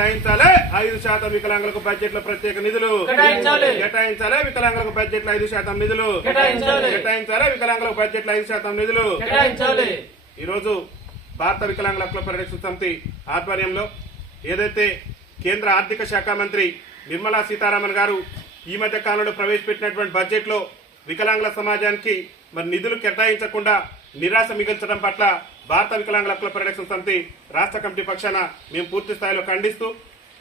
కేటాయించాలి. ఐదు శాతం వికలాంగులకు బడ్జెట్లో ప్రత్యేక నిధులు. కేటాయించాలి. వికలాంగులకు బడ్జెట్లో ఐదు శాతం నిధులు. కేటాయించాలి. వికలాంగులకు బడ్జెట్లో ఐదు శాతం నిధులు. కేటాయించాలి. ఈరోజు భారత వికలాంగుల హక్కుల పరిరక్షణ సమితి ఆధ్వర్యంలో ఏదైతే కేంద్ర ఆర్థిక శాఖ మంత్రి నిర్మలా సీతారామన్ గారు ఈ మధ్య కాలంలో ప్రవేశపెట్టినటువంటి బడ్జెట్లో వికలాంగుల సమాజానికి మరి నిధులు కేటాయించకుండా నిరాశ మిగిల్చడం పట్ల భారత వికలాంగుల హక్కుల పరిరక్షణ సమితి రాష్ట్ర కమిటీ పక్షాన మేము పూర్తి స్థాయిలో ఖండిస్తూ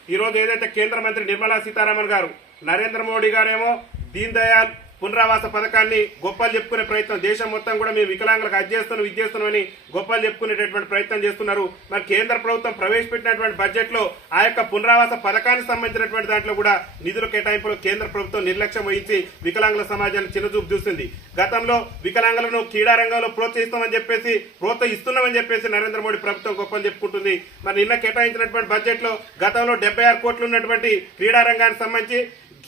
ఈరోజు ఏదైతే కేంద్ర మంత్రి నిర్మలా సీతారామన్ గారు నరేంద్ర మోడీ గారేమో దీన్ దయాళ్ పునరావాస పథకాన్ని గొప్పలు చెప్పుకునే ప్రయత్నం దేశం మొత్తం కూడా మేము వికలాంగులకు అది చేస్తున్నాం గొప్పలు చెప్పుకునేటటువంటి ప్రయత్నం చేస్తున్నారు. మరి కేంద్ర ప్రభుత్వం ప్రవేశపెట్టినటువంటి బడ్జెట్లో ఆ యొక్క పునరావాస పథకానికి సంబంధించినటువంటి దాంట్లో కూడా నిధుల కేటాయింపులో కేంద్ర ప్రభుత్వం నిర్లక్ష్యం వహించి వికలాంగుల సమాజాన్ని చిన్నచూపు చూస్తుంది గతంలో వికలాంగులను క్రీడా రంగంలో ప్రోత్సహిస్తామని చెప్పేసి ప్రోత్సహిస్తున్నామని చెప్పేసి నరేంద్ర మోడీ ప్రభుత్వం గొప్పని చెప్పుకుంటుంది. మరి నిన్న కేటాయించినటువంటి బడ్జెట్లో గతంలో డెబ్బై ఆరు కోట్లు ఉన్నటువంటి క్రీడా రంగానికి సంబంధించి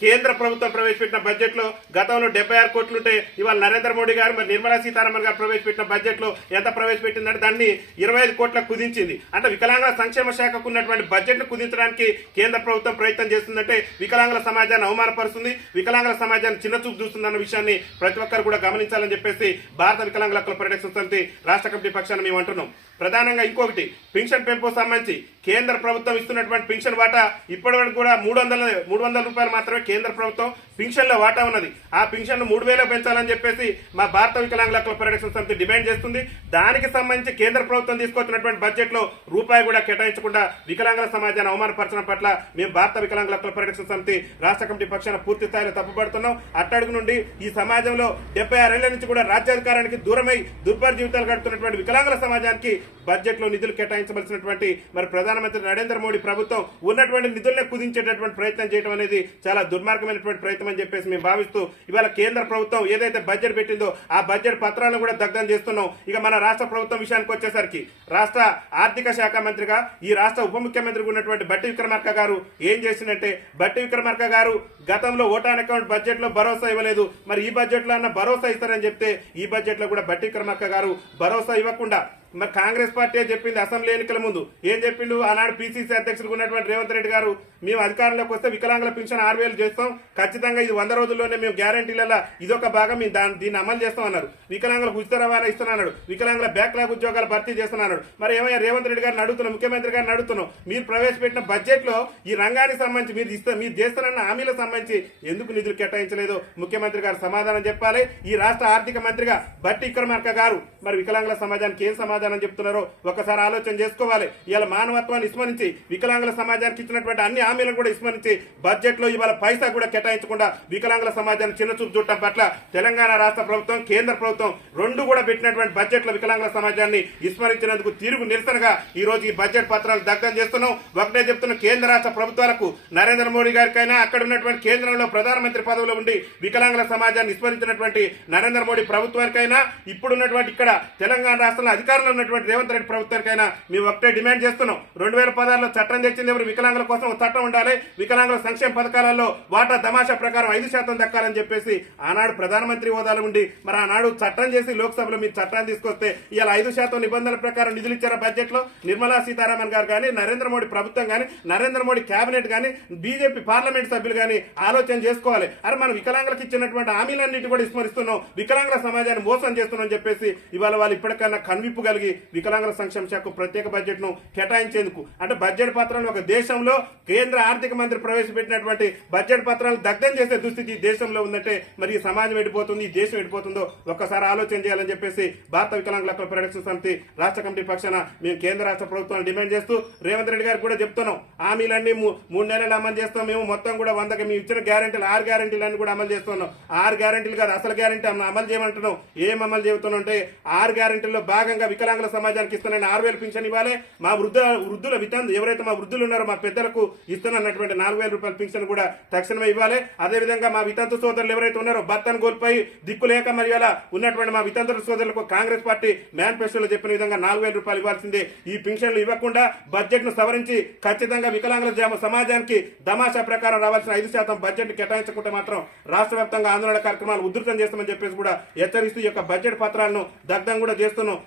కేంద్ర ప్రభుత్వం ప్రవేశపెట్టిన బడ్జెట్లో గతంలో డెబ్బై ఆరు కోట్లుంటే ఇవాళ నరేంద్ర మోడీ గారు మరి నిర్మలా సీతారామన్ గారు ప్రవేశపెట్టిన బడ్జెట్లో ఎంత ప్రవేశపెట్టిందంటే దాన్ని ఇరవై ఐదు కోట్లకు కుదించింది. అంటే వికలాంగుల సంక్షేమ శాఖకు ఉన్నటువంటి బడ్జెట్ను కుదించడానికి కేంద్ర ప్రభుత్వం ప్రయత్నం చేస్తుందంటే వికలాంగుల సమాజాన్ని అవమానపరుస్తుంది వికలాంగుల సమాజాన్ని చిన్న చూపు చూస్తుందన్న విషయాన్ని ప్రతి ఒక్కరు కూడా గమనించాలని చెప్పేసి భారత వికలాంగుల హక్కుల పరిరక్షణ సమితి రాష్ట్ర కమిటీ పక్షాన్ని మేము అంటున్నాం. ప్రధానంగా ఇంకొకటి పెన్షన్ పెంపు సంబంధించి కేంద్ర ప్రభుత్వం ఇస్తున్నటువంటి పెన్షన్ వాటా ఇప్పటి వరకు కూడా మూడు వందల మూడు వందల రూపాయలు మాత్రమే కేంద్ర ప్రభుత్వం పెన్షన్ల వాటా ఉన్నది. ఆ పెన్షన్ మూడు వేలకు పెంచాలని చెప్పేసి మా భారత వికలాంగుల హక్కుల పరిరక్షణ సమితి డిమాండ్ చేస్తుంది. దానికి సంబంధించి కేంద్ర ప్రభుత్వం తీసుకొచ్చినటువంటి బడ్జెట్లో రూపాయి కూడా కేటాయించకుండా వికలాంగుల సమాజాన్ని అవమానపరచడం పట్ల మేము భారత వికలాంగుల హక్కుల పరిరక్షణ సమితి రాష్ట్ర కమిటీ పక్షాన పూర్తి స్థాయిలో తప్పుపడుతున్నాం. అట్టడుగు నుండి ఈ సమాజంలో డెబ్బై ఆరేళ్ళ నుంచి కూడా రాజ్యాధికారానికి దూరమై దుర్భర జీవితాలు గడుపుతున్నటువంటి వికలాంగుల సమాజానికి బడ్జెట్లో నిధులు కేటాయించవలసినటువంటి మరి ప్రధానమంత్రి నరేంద్ర మోడీ ప్రభుత్వం ఉన్నటువంటి నిధులనే కుదించేటటువంటి ప్రయత్నం చేయడం అనేది చాలా దుర్మార్గమైనటువంటి ప్రయత్నం అని చెప్పేసి మేము భావిస్తూ ఇవాళ కేంద్ర ప్రభుత్వం ఏదైతే బడ్జెట్ పెట్టిందో ఆ బడ్జెట్ పత్రాలను కూడా దగ్ధం చేస్తున్నాం. ఇక మన రాష్ట్ర ప్రభుత్వం విషయానికి వచ్చేసరికి రాష్ట్ర ఆర్థిక శాఖ మంత్రిగా ఈ రాష్ట్ర ఉప ముఖ్యమంత్రిగా ఉన్నటువంటి బట్టి విక్రమార్క గారు ఏం చేసిందంటే బట్టి విక్రమార్క గారు గతంలో ఓటాన్ అకౌంట్ బడ్జెట్లో భరోసా ఇవ్వలేదు. మరి ఈ బడ్జెట్లో అన్న భరోసా ఇస్తారని చెప్తే ఈ బడ్జెట్లో కూడా బట్టి విక్రమార్క గారు భరోసా ఇవ్వకుండా మరి కాంగ్రెస్ పార్టీ చెప్పింది? అసెంబ్లీ ఎన్నికల ముందు. ఏం చెప్పిండు? ఆనాడు పిసిసి అధ్యక్షుడు ఉన్నటువంటి రేవంత్ రెడ్డి గారు మేము అధికారంలోకి వస్తే వికలాంగుల పింఛన్ ఆరు వేలు చేస్తాం. ఖచ్చితంగా ఇది వంద రోజుల్లోనే మేము గ్యారంటీలలో ఇదొక భాగం మేము దాన్ని దీన్ని అమలు చేస్తాం అన్నారు. వికలాంగులకు ఉచిత రవాణా ఇస్తున్నాడు వికలాంగుల బ్యాక్లాగ్ ఉద్యోగాలు భర్తీ చేస్తున్నాడు మరి ఏమయ్యా రేవంత్ రెడ్డి గారిని అడుగుతున్నాం ముఖ్యమంత్రి గారిని అడుగుతున్నాం మీరు ప్రవేశపెట్టిన బడ్జెట్లో ఈ రంగానికి సంబంధించి మీరు ఇస్తే మీరు చేస్తున్న హామీలకు సంబంధించి ఎందుకు నిధులు కేటాయించలేదు ముఖ్యమంత్రి గారు సమాధానం చెప్పాలి. ఈ రాష్ట్ర ఆర్థిక మంత్రిగా బట్టి విక్రమార్క గారు మరి వికలాంగుల సమాజానికి ఏం సమాధానం చెప్తున్నారో ఒకసారి ఆలోచన చేసుకోవాలి. ఇలా మానవత్వాన్ని విస్మరించి వికలాంగుల సమాజానికి ఇచ్చినటువంటి అన్ని హామీలను కూడా విస్మరించి బడ్జెట్లో ఇవాళ పైసా కూడా కేటాయించకుండా వికలాంగుల సమాజాన్ని చిన్న చూపు చూడటం పట్ల తెలంగాణ రాష్ట్ర ప్రభుత్వం కేంద్ర ప్రభుత్వం రెండు కూడా పెట్టినటువంటి బడ్జెట్లో వికలాంగుల సమాజాన్ని విస్మరించినందుకు తిరుగు నిరసనగా ఈ రోజు ఈ బడ్జెట్ పత్రాలు దగ్ధం చేస్తున్నాం. ఒకటే చెప్తున్న కేంద్ర రాష్ట్ర ప్రభుత్వాలకు నరేంద్ర మోడీ గారికైనా అక్కడ ఉన్నటువంటి కేంద్రంలో ప్రధానమంత్రి పదవిలో ఉండి వికలాంగుల సమాజాన్ని విస్మరించినటువంటి నరేంద్ర మోడీ ప్రభుత్వానికైనా ఇప్పుడున్నటువంటి ఇక్కడ తెలంగాణ రాష్ట్రంలో అధికారంలో ఉన్నటువంటి రేవంత్ రెడ్డి ప్రభుత్వానికైనా మేము ఒకటే డిమాండ్ చేస్తున్నాం. రెండు వేల పదహారులో చట్టం తెచ్చింది ఎవరు? వికలాంగుల కోసం చట్టం ఉండాలి. వికలాంగుల సంక్షేమ పథకాలలో వాటా తమాషా ప్రకారం ఐదు శాతం దక్కాలని చెప్పేసి ఆనాడు ప్రధానమంత్రి హోదాలో ఉండి మరి ఆనాడు చట్టం చేసి లోక్సభలో మీరు చట్టాన్ని తీసుకొస్తే ఇలా ఐదు శాతం నిబంధనల ప్రకారం నిధులు ఇచ్చారా బడ్జెట్లో నిర్మలా సీతారామన్ గారు కానీ నరేంద్ర మోడీ ప్రభుత్వం కానీ నరేంద్ర మోడీ కేబినెట్ కానీ బీజేపీ పార్లమెంట్ సభ్యులు కానీ ఆలోచన చేసుకోవాలి. అరే మనం వికలాంగులకు ఇచ్చినటువంటి హామీలన్నిటి కూడా విస్మరిస్తున్నాం. వికలాంగుల సమాజాన్ని మోసం చేస్తున్నాం అని చెప్పేసి ఇవాళ వాళ్ళు ఇప్పటికన్నా కన్విప్పు కలిగి వికలాంగుల సంక్షేమ శాఖకు ప్రత్యేక బడ్జెట్ను కేటాయించేందుకు అంటే బడ్జెట్ పత్రాలను ఒక దేశంలో కేంద్ర ఆర్థిక మంత్రి ప్రవేశపెట్టినటువంటి బడ్జెట్ పత్రాలు దగ్ధం చేసే దుస్థితి దేశంలో ఉందంటే మరి ఈ సమాజం ఎడిపోతుంది ఈ దేశం ఎడిపోతుందో ఒక్కసారి ఆలోచన చేయాలని చెప్పేసి భారత వికలాంగుల హక్కుల పరిరక్షణ సమితి రాష్ట్ర కమిటీ పక్షాన మేము కేంద్ర రాష్ట్ర ప్రభుత్వాన్ని డిమాండ్ చేస్తూ రేవంత్ రెడ్డి గారికి కూడా చెప్తున్నాం. హామీలన్నీ మూడు నెలలు అమలు చేస్తాం మేము మొత్తం కూడా వందకి మేము ఇచ్చిన గ్యారెంటీలు ఆరు గ్యారెంటీలన్నీ కూడా అమలు చేస్తున్నాం. ఆరు గ్యారెంటీలు కాదు అసలు గ్యారంటీ అమలు చేయమంటున్నాం. ఏం అమలు చేస్తున్నాం అంటే ఆరు గ్యారంటీల్లో భాగంగా వికలాంగుల సమాజానికి ఇస్తున్న ఆరు వేలు పింఛన్ ఇవ్వాలి. మా వృద్ధ వృద్ధుల వితంతు ఎవరైతే మా వృద్ధులు ఉన్నారో మా పెద్దలకు ఇస్తున్నటువంటి నాలుగు వేల రూపాయల పింఛన్ కూడా తక్షణమే ఇవ్వాలి. అదే విధంగా మా వితంతు సోదరులు ఎవరైతే ఉన్నారో భర్తను కోల్పోయి దిక్కు లేక మరి అలా ఉన్నటువంటి మా వితంతుల సోదరులకు కాంగ్రెస్ పార్టీ మేనిఫెస్టోలో చెప్పిన విధంగా నాలుగు వేల రూపాయలు ఇవ్వాల్సిందే. ఈ పింఛన్లు ఇవ్వకుండా బడ్జెట్ను సవరించి ఖచ్చితంగా వికలాంగుల సమాజానికి దమాషా ప్రకారం రావాల్సిన ఐదు శాతం బడ్జెట్ కేటాయించకుంటే మాత్రం రాష్ట్ర వ్యాప్తంగా ఆందోళన కార్యక్రమాలు ఉధృతం చేస్తామని చెప్పేసి కూడా హెచ్చరిస్తూ ఈ యొక్క బడ్జెట్ పత్రాలను దగ్ధం కూడా చేస్తున్నాం.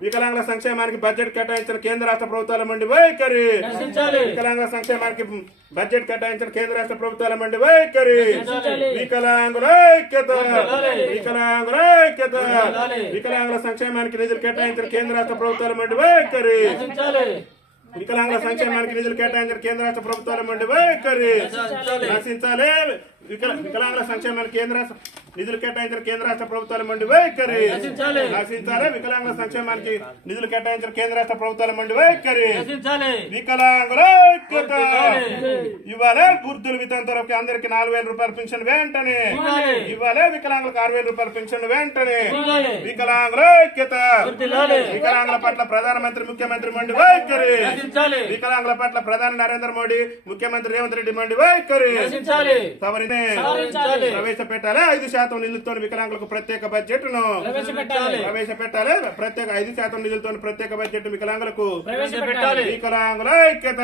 వికలాంగుల సంక్షేమానికి బడ్జెట్ కేటాయించిన కేంద్ర రాష్ట్ర ప్రభుత్వాల మండి వైఖరి. వికలాంగుల సంక్షేమానికి బడ్జెట్ కేటాయించిన కేంద్ర రాష్ట్ర ప్రభుత్వాల మండి వైఖరి. వికలాంగుల ఐక్యత. వికలాంగుల ఐక్యత. వికలాంగుల సంక్షేమానికి నిధులు కేటాయించిన కేంద్ర రాష్ట్ర ప్రభుత్వాల మండి వైఖరి వికలాంగుల సంక్షేమానికి నిధులు కేటాయించిన కేంద్ర రాష్ట్ర ప్రభుత్వాల మండి వైఖరి నశించాలి. వికల వికలాంగుల సంక్షేమానికి కేంద్ర నిధులు కేటాయించిన కేంద్ర రాష్ట్ర ప్రభుత్వాల మండి వైఖరి. నశించాలి. వికలాంగుల సంక్షేమానికి నిధులు కేటాయించిన కేంద్ర రాష్ట్ర ప్రభుత్వాల మండి వైఖరి. వికలాంగుల. ఇవాళ వృద్ధులు వితంతులకు అందరికి నాలుగు వేల రూపాయల పెన్షన్ వెంటనే. ఇవ్వాలి. వికలాంగులకు ఆరు వేల రూపాయల పెన్షన్ వెంటనే. ఇవ్వాలి. వికలాంగుల ఐక్యత. వికలాంగుల పట్ల ప్రధానమంత్రి ముఖ్యమంత్రి మండి వైఖరి. వికలాంగుల పట్ల ప్రధాని నరేంద్ర మోడీ ముఖ్యమంత్రి రేవంత్ రెడ్డి మండి వైఖరి. నశించాలి. సవరించాలి. ప్రవేశపెట్టాలి ఐదు శాతం నిధులతో వికలాంగులకు ప్రత్యేక బడ్జెట్ను ప్రవేశపెట్టాలి ప్రత్యేక ఐదు శాతం నిధులతో ప్రత్యేక బడ్జెట్ వికలాంగులకు వికలాంగుల ఐక్యత.